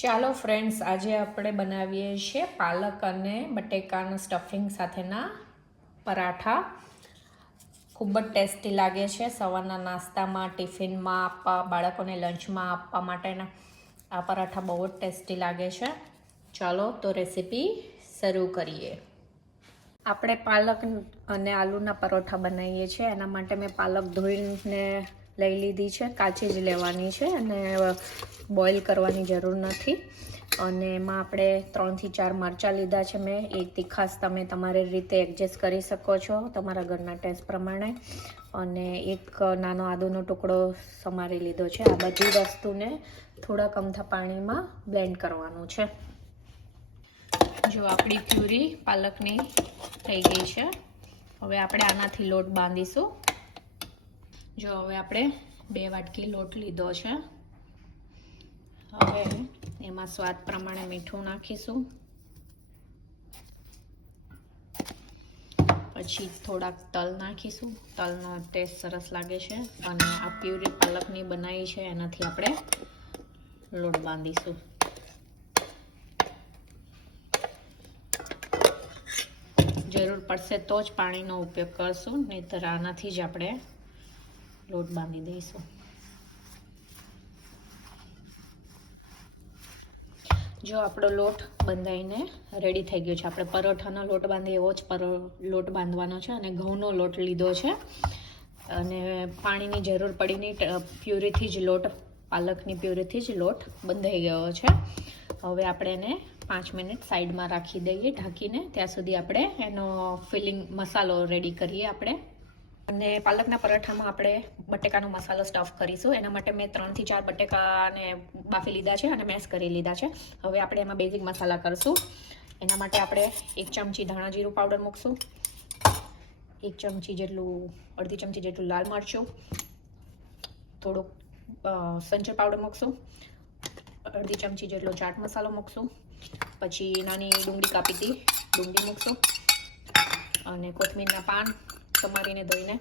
ચાલો ફ્રેન્ડ્સ, આજે આપણે બનાવીએ છીએ પાલક અને બટેકાના સ્ટફિંગ સાથેના પરાઠા. ખૂબ જ ટેસ્ટી લાગે છે. સવારના નાસ્તામાં, ટિફિનમાં આપવા, બાળકોને લંચમાં આપવા માટેના આ પરાઠા બહુ જ ટેસ્ટી લાગે છે. ચાલો તો રેસીપી શરૂ કરીએ. આપણે પાલક અને આલુના પરોઠા બનાવીએ છીએ. એના માટે મેં પાલક ધોઈને લઈ લીધી છે. કાચી જ લેવાની છે અને બોઇલ કરવાની જરૂર નથી. અને એમાં આપણે 3 થી 4 મરચાં લીધા છે મેં. એ તીખાશ તમે તમારી રીતે એડજસ્ટ કરી શકો છો, તમારા ઘરના ટેસ્ટ પ્રમાણે. અને એક નાનો આદુનો ટુકડો સમારી લીધો છે. આ બધી વસ્તુને થોડા અમથા પાણીમાં બ્લેન્ડ કરવાનું છે. જો આપણી પ્યુરી પાલકની થઈ ગઈ છે. હવે આપણે આનાથી લોટ બાંધીશું. જો હવે આપણે 2 વાટકી લોટ લીધો છે. હવે એમાં સ્વાદ પ્રમાણે મીઠું નાખીશું. પછી થોડાક તલ નાખીશું. તલનો ટેસ્ટ સરસ લાગે છે. અને આ પ્યુરી પાલકની બનાવી છે એનાથી આપણે લોટ બાંધીશું. જરૂર પડશે તો જ પાણીનો ઉપયોગ કરશું, નહીંતર આનાથી જ આપણે લોટ બાંધી દઈશું. જો આપણો લોટ બંધાઈને રેડી થઈ ગયો છે. આપણે પરોઠાનો લોટ બાંધીએ એવો જ લોટ બાંધવાનો છે. અને ઘઉંનો લોટ લીધો છે અને પાણીની જરૂર પડી નહીં. પ્યુરીથી જ લોટ, પાલકની પ્યુરીથી જ લોટ બંધાઈ ગયો છે. હવે આપણે એને 5 મિનિટ સાઈડમાં રાખી દઈએ ઢાંકીને. ત્યાં સુધી આપણે એનો ફિલિંગ મસાલો રેડી કરીએ આપણે. અને પાલકના પરાઠામાં આપણે બટેકાનો મસાલો સ્ટફ કરીશું. એના માટે મેં 3 થી 4 બટેકાને બાફી લીધા છે અને મેશ કરી લીધા છે. હવે આપણે એમાં બેઝિક મસાલા કરીશું. એના માટે આપણે 1 ચમચી ધાણા જીરું પાવડર મૂકશું, 1 ચમચી જેટલું, અડધી ચમચી જેટલું લાલ મરચું, થોડુંક સંચર પાવડર મૂકશું, અડધી ચમચી જેટલો ચાટ મસાલો મૂકશું. પછી નાની ડુંગળી કાપીતી ડુંગળી મૂકશું અને કોથમીરના પાન સમારીને ધોઈને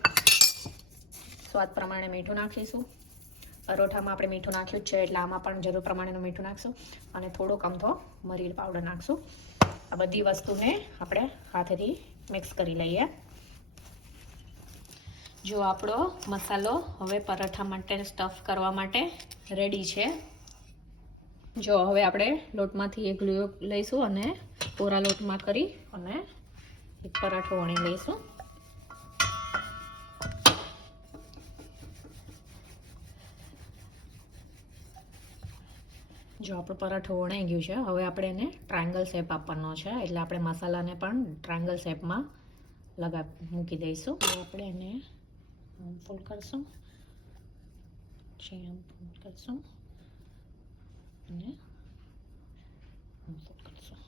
સ્વાદ પ્રમાણે મીઠું નાખીશું. પરોઠામાં આપણે મીઠું નાખ્યું જ છે એટલે આમાં પણ જરૂર પ્રમાણેનું મીઠું નાખશું. અને થોડોક અમથો મરી પાવડર નાખશું. આ બધી વસ્તુને આપણે હાથેથી મિક્સ કરી લઈએ. જો આપણો મસાલો હવે પરાઠા માટે સ્ટફ કરવા માટે રેડી છે. જો હવે આપણે લોટમાંથી એક લુયો લઈશું અને કોરા લોટમાં કરી અને એક પરાઠો વણી લઈશું. જો આપણો પરાઠો વણાઈ ગયું છે. હવે આપણે એને ટ્રાયંગલ શેપ આપવાનો છે, એટલે આપણે મસાલાને પણ ટ્રાયંગલ શેપમાં મૂકી દઈશું. આપણે એને ફોલ્ડ કરશું, ફોલ્ડ કરશું અને ફોલ્ડ કરશું.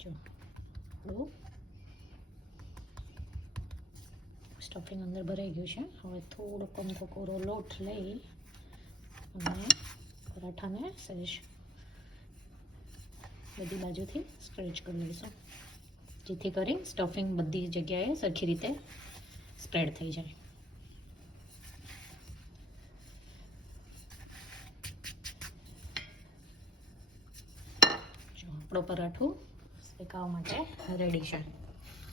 જો સ્ટફિંગ અંદર ભરાઈ ગયું છે. હવે થોડોક અમથો કોરો લોટ લઈ અને પરાઠાને સહેજ બધી બાજુથી સ્ટ્રેચ કરી લઈશું, જેથી કરી સ્ટફિંગ બધી જગ્યાએ સરખી રીતે સ્પ્રેડ થઈ જાય. જો આપણો પરાઠું શેકાવા માટે રેડી છે.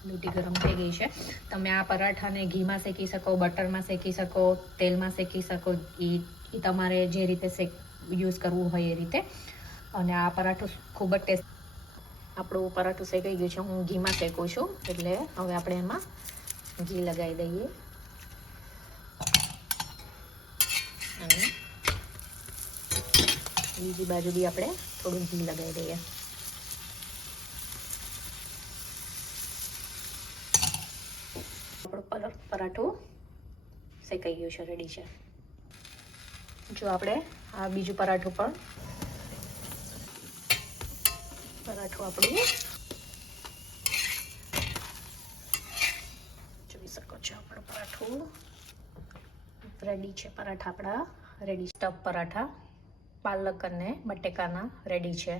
લીટી ગરમ થઈ ગઈ છે. તમે આ પરાઠાને ઘીમાં શેકી શકો, બટરમાં શેકી શકો, તેલમાં શેકી શકો. એ તમારે જે રીતે યુઝ કરવું હોય એ રીતે. અને આ પરાઠું ખૂબ જ ટેસ્ટ. આપણું પરાઠું શેકાઈ ગયું છે. હું ઘીમાં શેકું છું, એટલે હવે આપણે એમાં ઘી લગાવી દઈએ અને બીજી બાજુ બી આપણે થોડું ઘી લગાવી દઈએ. આપણું પરાઠું શેકાઈ ગયું છે, રેડી છે. જો આપણે આ બીજું પરાઠું આપણું જોઈ શકો છો. આપણું પરાઠું રેડી છે. પરાઠા આપણા રેડી. સ્ટફ પરાઠા પાલક અને બટેકાના રેડી છે.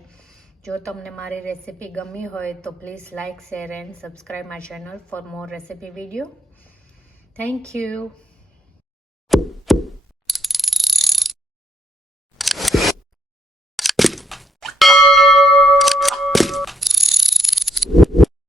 જો તમને મારી રેસીપી ગમી હોય તો please like, share and subscribe my channel for more recipe video. Thank you.